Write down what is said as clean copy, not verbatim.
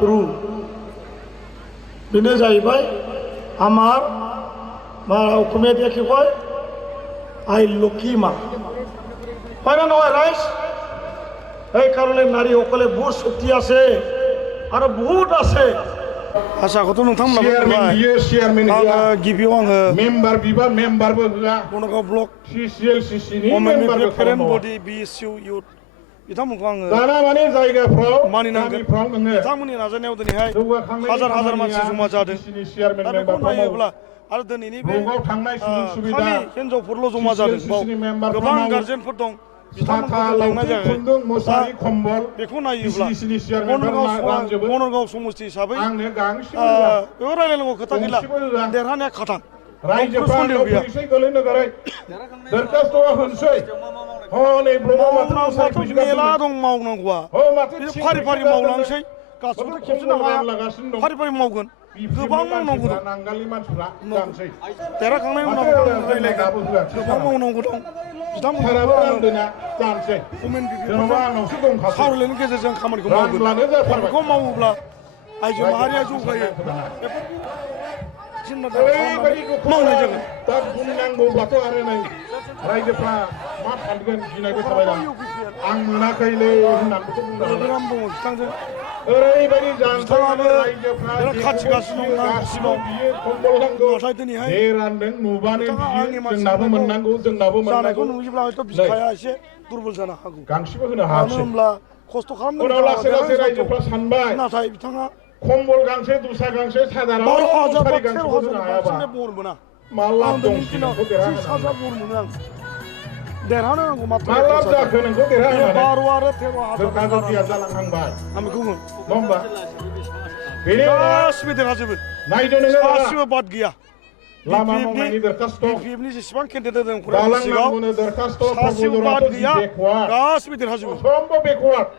गुरु बेनो जाहैबाय আমার বা অসমীয়া দিয়ে কি কয় আই লক্ষ্মী মা হয় না নহয় রাইজ এই কারণে নারী সকলে বহুত শক্তি আছে আর বহুত আছে আশা কত নोंथांमोना गिबियाव आङो मेम्बार बिबा मेम्बारबो होआ बनगाव ब्लक CCLCC नि मेम्बारबो फेरेन बडि BSU इउथ बिथांमोनखौ आङो दाना माने जायगाफ्राव मानिनांगोन बिथांमोननि नाजानायाव दिनैहाय हाजार हाजार मानसि जमा जादों दा बेखौ नायोब्ला आरो दिनैनि बे खालि हिनजावफोरल' जमा जादों बाव गोबां गारजेनफोर दं बिथांमोनखौ लांनाय जायाखै बेखौ नायोब्ला बनरगाव समस्ति हिसाबै बेयाव रायलायनांगौ खोथा गैला देरहानाया खाथां सन्देह गैया मेला दं मावनांगौआ फारि फारि मावलांसै गासिबोथ' खेबसेनो हाया फारि फारि मावगोन गोबां मावनांगौ दं देरहाखांनायनि उनाव रायलायगोन गोबां मावनांगौ दं बिथांमोनखौ कमेन्ट सावरायनायनि गेजेरजों खामानिखौ मावगोन बेखौ मावोब्ला आइजो माहारिया जौगायो मावनाय जागोन दा बुंनांगौब्लाथ' आरो नै रायजोफ्रा मा सानगोन गिनायबो थाबाय आं मोनाखैलै होननानैथ' बुंदों बिथांजों ओरैबायदि जानोबो खाथिगासिनो दं नांगासिनो नाथाय दिनैहाय रानदों नुबानो जोंनाबो मोननांगौ जोंनाबो जानायखौ नुयोब्ला हयथ' बिखाया एसे दुरबल जानो हागौ गांसेबो होनो मानो हायासै होनब्ला खस्थ' उनाव लासै लासै रायजोफ्रा खालामदों सानबाय नाथाय बिथाङा कम्बल गांसे दुसा गांसे सादारन 12,000 बा सारि गांसे होनो 13,000 हायाबा बांसिन बर मोना माला आं दिनैनि दंसै दिनाव नोंखौ देरहानो 30,000 बर मोनो आं देरहानो नांगौ माथ्र माला जाखो नोंखौ देरहानो 12 आरो 13,000 गोखा जालांहांबाय आं बेखौ बुङो नङा होमबा बेनि गासिबो देरहाजोबो नायदो नोङो गासिबो बाद गैया लामा मावनायनि दरखास्त BPFनि जेसेबां केन्डिडेट दं दालां नांगौनो दरखास्त सासेबो बाद गैया गासिबो देरहाजोबो समबो बेकवार्ड